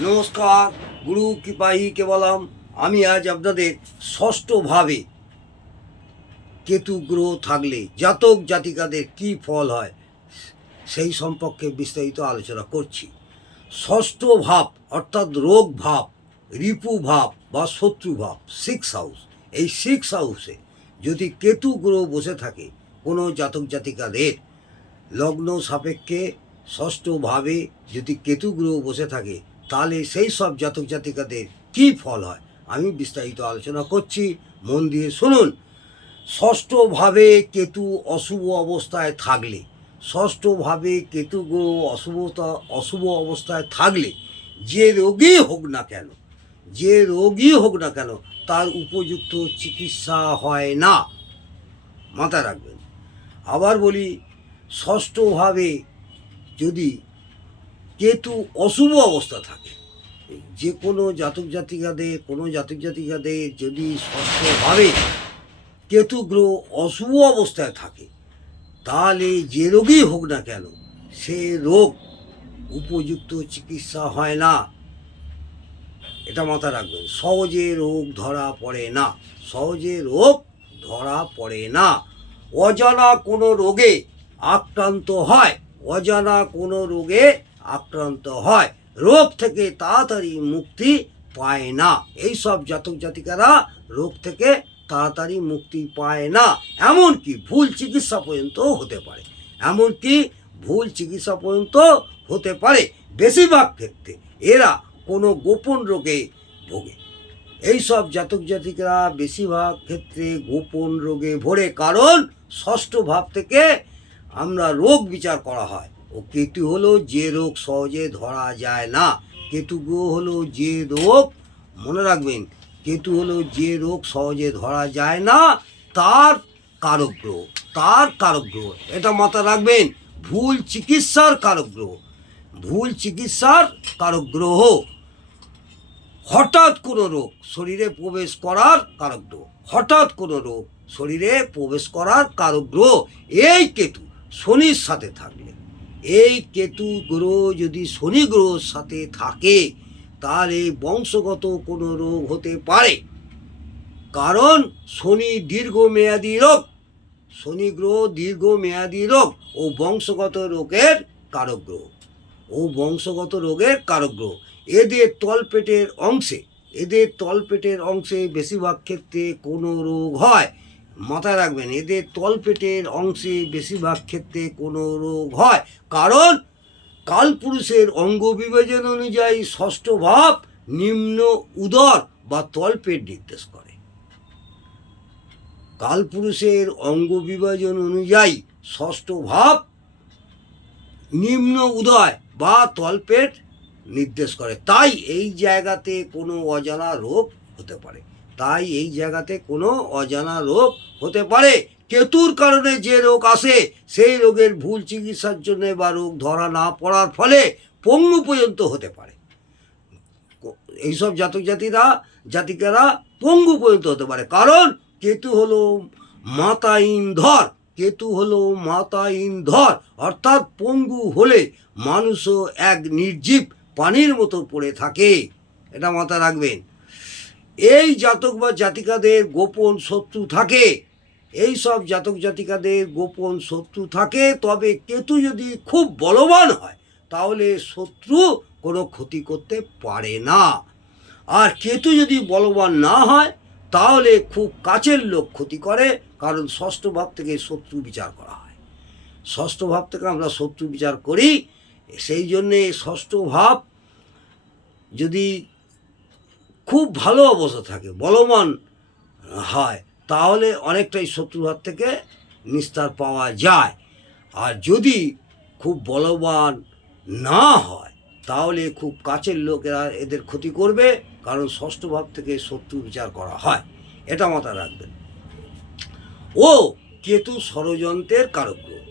নমস্কার, গুরু কৃপাহি কেবলম। আমি আজ আপনাদের ষষ্ঠভাবে কেতু গ্রহ থাকলে জাতক জাতিকাদের কি ফল হয় সেই সম্পর্কে বিস্তারিত আলোচনা করছি। ষষ্ঠ ভাব অর্থাৎ রোগ ভাব, রিপু ভাব বা শত্রু ভাব, 6 হাউস। এই 6 হাউসে যদি কেতু গ্রহ বসে থাকে কোনো জাতক জাতিকাদের লগ্ন সাপেক্ষে ষষ্ঠভাবে যদি কেতু গ্রহ বসে থাকে, তাহলে সেই সব জাতক জাতিকাদের কী ফল হয় আমি বিস্তারিত আলোচনা করছি, মন দিয়ে শুনুন। ষষ্ঠভাবে কেতু অশুভ অবস্থায় থাকলে, ষষ্ঠভাবে কেতু গ্রহ অশুভ অবস্থায় থাকলে যে রোগী হোক না কেন, তার উপযুক্ত চিকিৎসা হয় না, মাথায় রাখবেন। আবার বলি, ষষ্ঠভাবে যদি কেতু অশুভ অবস্থা থাকে, যে কোনো জাতক জাতিকাদের যদি ষষ্ঠভাবে কেতু গ্রহ অশুভ অবস্থায় থাকে, তাহলে যে রোগই হোক না কেন সে রোগ উপযুক্ত চিকিৎসা হয় না, এটা মাথায় রাখবেন। সহজে রোগ ধরা পড়ে না, অজানা কোনো রোগে আক্রান্ত হয়, রোগ থেকে তাড়াতাড়ি মুক্তি পায় না। এই সব জাতক জাতিকারা রোগ থেকে তাড়াতাড়ি মুক্তি পায় না, এমনকি ভুল চিকিৎসা পর্যন্ত হতে পারে। বেশিরভাগ ক্ষেত্রে এরা কোনো গোপন রোগে ভোগে। এই সব জাতক জাতিকারা বেশিরভাগ ক্ষেত্রে গোপন রোগে ভরে, কারণ ষষ্ঠ ভাব থেকে আমরা রোগ বিচার করা হয়। ও কেতু হলো যে রোগ সহজে ধরা যায় না, কেতু গ্রহ হলো যে রোগ, মনে রাখবেন, কেতু হলো যে রোগ সহজে ধরা যায় না তার কারক গ্রহ, এটা মাথায় রাখবেন। ভুল চিকিৎসার কারক গ্রহ, হঠাৎ কোনো রোগ শরীরে প্রবেশ করার কারক গ্রহ এই কেতু শনির সাথে থাকলে, এই কেতু গ্রহ যদি শনি গ্রহর সাথে থাকে, তাহলে বংশগত কোনো রোগ হতে পারে, কারণ শনি দীর্ঘমেয়াদী রোগ ও বংশগত রোগের কারক গ্রহ। এদের তলপেটের অংশে বেশিরভাগ ক্ষেত্রে কোনো রোগ হয়, মাথায় রাখবেন। এদের তলপেটের অংশে বেশিরভাগ ক্ষেত্রে কোনো রোগ হয়, কারণ কালপুরুষের অঙ্গ বিভাজন অনুযায়ী ষষ্ঠ ভাব নিম্ন উদর বা তলপেট নির্দেশ করে। কালপুরুষের অঙ্গ বিভাজন অনুযায়ী ষষ্ঠ ভাব নিম্ন উদয় বা তলপেট নির্দেশ করে। তাই এই জায়গাতে কোনো অজানা রোগ হতে পারে। কেতুর কারণে যে রোগ আসে, সেই রোগের ভুল চিকিৎসার জন্য বা রোগ ধরা না পড়ার ফলে পঙ্গু পর্যন্ত হতে পারে। এইসব জাতক জাতিকারা পঙ্গু পর্যন্ত হতে পারে, কারণ কেতু হলো মাতাইন ধর, অর্থাৎ পঙ্গু হলে মানুষও এক নির্জীব পানির মতো পড়ে থাকে, এটা মাথায় রাখবেন। এই জাতক বা জাতিকাদের গোপন শত্রু থাকে, তবে কেতু যদি খুব বলবান হয় তাহলে শত্রু কোনো ক্ষতি করতে পারে না। আর কেতু যদি বলবান না হয় তাহলে খুব কাছের লোক ক্ষতি করে, কারণ ষষ্ঠ ভাব থেকে শত্রু বিচার করা হয়, আমরা শত্রু বিচার করি। সেই জন্যে ষষ্ঠ ভাব যদি খুব ভালো অবস্থা থাকে, বলবান হয়, তাহলে অনেকটাই শত্রুর হাত থেকে নিস্তার পাওয়া যায়। আর যদি খুব বলবান না হয় তাহলে খুব কাছের লোকেরা এদের ক্ষতি করবে, কারণ ষষ্ঠ ভাব থেকে শত্রু বিচার করা হয়, এটা মাথায় রাখবেন। ও কেতু ষড়যন্ত্রের কারক গ্রহ,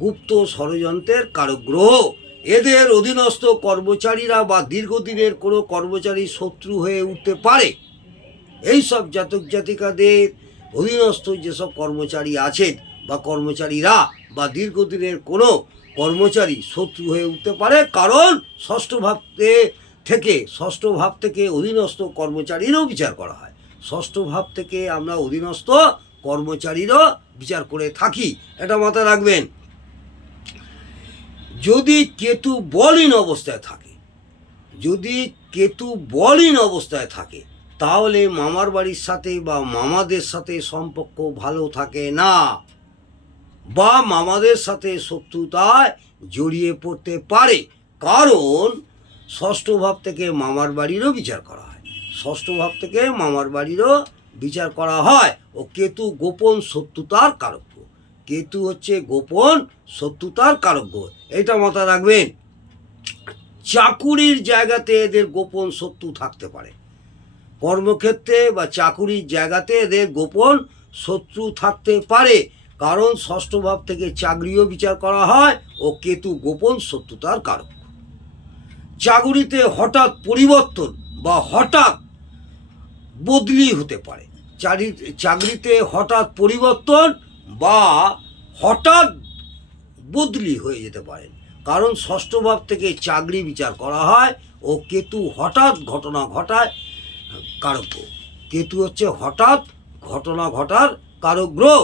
গুপ্ত ষড়যন্ত্রের কারক গ্রহ। এদের অধীনস্থ কর্মচারীরা বা দীর্ঘদিনের কোনো কর্মচারী শত্রু হয়ে উঠতে পারে। এই সব জাতক জাতিকাদের অধীনস্থ যেসব কর্মচারী আছেন বা কর্মচারীরা বা দীর্ঘদিনের কোনো কর্মচারী শত্রু হয়ে উঠতে পারে, কারণ ষষ্ঠ ভাবে থেকে, ষষ্ঠ ভাব থেকে অধীনস্থ কর্মচারীরও বিচার করা হয়। ষষ্ঠ ভাব থেকে আমরা অধীনস্থ কর্মচারীরও বিচার করে থাকি, এটা মাথায় রাখবেন। যদি কেতু বলহীন অবস্থায় থাকে, যদি কেতু বলহীন অবস্থায় থাকে, তাহলে মামার বাড়ির সাথে বা মামাদের সাথে সম্পর্ক ভালো থাকে না, বা মামাদের সাথে শত্রুতায় জড়িয়ে পড়তে পারে। কারণ ষষ্ঠ ভাব থেকে মামার বাড়িরও বিচার করা হয়, ষষ্ঠ ভাব থেকে মামার বাড়িরও বিচার করা হয়। ও কেতু গোপন শত্রুতার কারক, কেতু হচ্ছে গোপন শত্রুতার কারক, এটা মাথায় রাখবেন। চাকুরির জায়গাতে এদের গোপন শত্রু থাকতে পারে, কর্মক্ষেত্রে বা চাকুরির জায়গাতে এদের গোপন শত্রু থাকতে পারে, কারণ ষষ্ঠ ভাব থেকে চাকরিও বিচার করা হয় ও কেতু গোপন শত্রুতার কারক। চাকুরিতে হঠাৎ পরিবর্তন বা হঠাৎ বদলি হতে পারে, চাকরিতে হঠাৎ পরিবর্তন বা হঠাৎ বদলি হয়ে যেতে পারে, কারণ ষষ্ঠ ভাব থেকে চাকরি বিচার করা হয় ও কেতু হঠাৎ ঘটনা ঘটায় কারক। কেতু হচ্ছে হঠাৎ ঘটনা ঘটার কারক গ্রহ।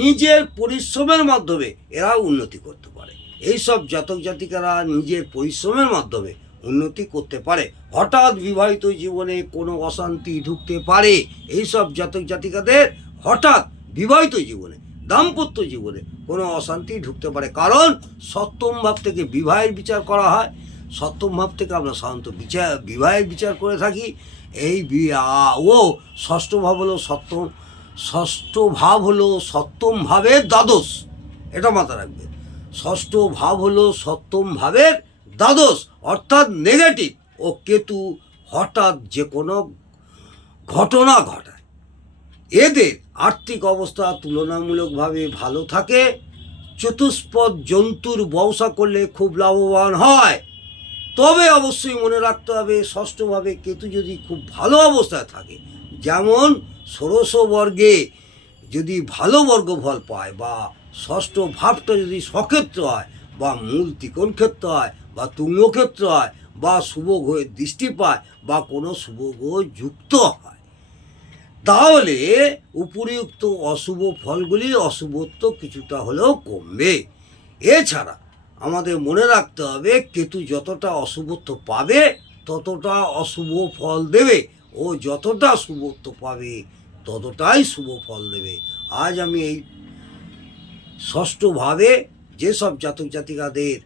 নিজের পরিশ্রমের মাধ্যমে এরা উন্নতি করতে পারে, এইসব জাতক জাতিকারা নিজের পরিশ্রমের মাধ্যমে উন্নতি করতে পারে। হঠাৎ বিবাহিত জীবনে কোনো অশান্তি ঢুকতে পারে, এইসব জাতক জাতিকাদের হঠাৎ বিবাহিত জীবনে, দাম্পত্য জীবনে কোনো অশান্তি ঢুকতে পারে, কারণ সপ্তম ভাব থেকে বিবাহের বিচার করা হয়। সপ্তম ভাব থেকে আমরা সাধারণত বিবাহের বিচার করে থাকি। এই ও ষষ্ঠ ভাব হলো ষষ্ঠ ভাব হলো সপ্তম ভাবের দ্বাদশ, এটা মাথায় রাখবে। ষষ্ঠ ভাব হলো সপ্তম ভাবের দ্বাদশ, অর্থাৎ নেগেটিভ। ও কেতু হঠাৎ যে কোনো ঘটনা ঘটায়। এদের আর্থিক অবস্থা তুলনামূলকভাবে ভালো থাকে। চতুষ্পদ জন্তুর ব্যবসা করলে খুব লাভবান হয়। তবে অবশ্যই মনে রাখতে হবে, ষষ্ঠভাবে কেতু যদি খুব ভালো অবস্থায় থাকে, যেমন ষোড়শ বর্গে যদি ভালো বর্গফল পায়, বা ষষ্ঠ ভাবটা যদি সক্ষেত্র হয়, বা মূল ত্রিকোণ ক্ষেত্র হয়, বা তুঙ্গক্ষেত্র হয়, বা শুভ গ্রহের দৃষ্টি পায়, বা কোনো শুভ গ্রহ যুক্ত হয়, তাহলে উপরিউক্ত অশুভ ফলগুলি অশুভত্ব কিছুটা হলেও কমবে। এছাড়া আমাদের মনে রাখতে হবে, কেতু যতটা অশুভত্ব পাবে ততটা অশুভ ফল দেবে, ও যতটা শুভত্ব পাবে ততটাই শুভ ফল দেবে। আজ আমি এই ষষ্ঠভাবে যেসব জাতক জাতিকাদের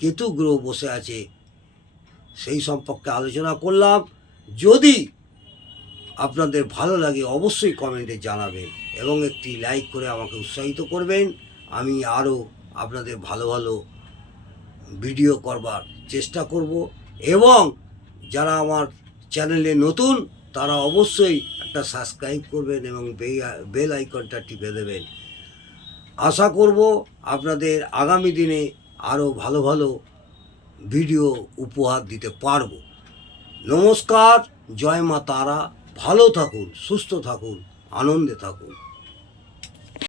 কেতু গ্রহ বসে আছে সেই সম্পর্কে আলোচনা করলাম। যদি আপনাদের ভালো লাগে অবশ্যই কমেন্টে জানাবেন এবং একটি লাইক করে আমাকে উৎসাহিত করবেন। আমি আরও আপনাদের ভালো ভালো ভিডিও করবার চেষ্টা করব, এবং যারা আমার চ্যানেলে নতুন তারা অবশ্যই একটা সাবস্ক্রাইব করবেন এবং বেল আইকনটা টিপে দেবেন। আশা করব আপনাদের আগামী দিনে আরও ভালো ভালো ভিডিও উপহার দিতে পারব। নমস্কার, জয় মা তারা। ভালো থাকুন, সুস্থ থাকুন, আনন্দে থাকুন।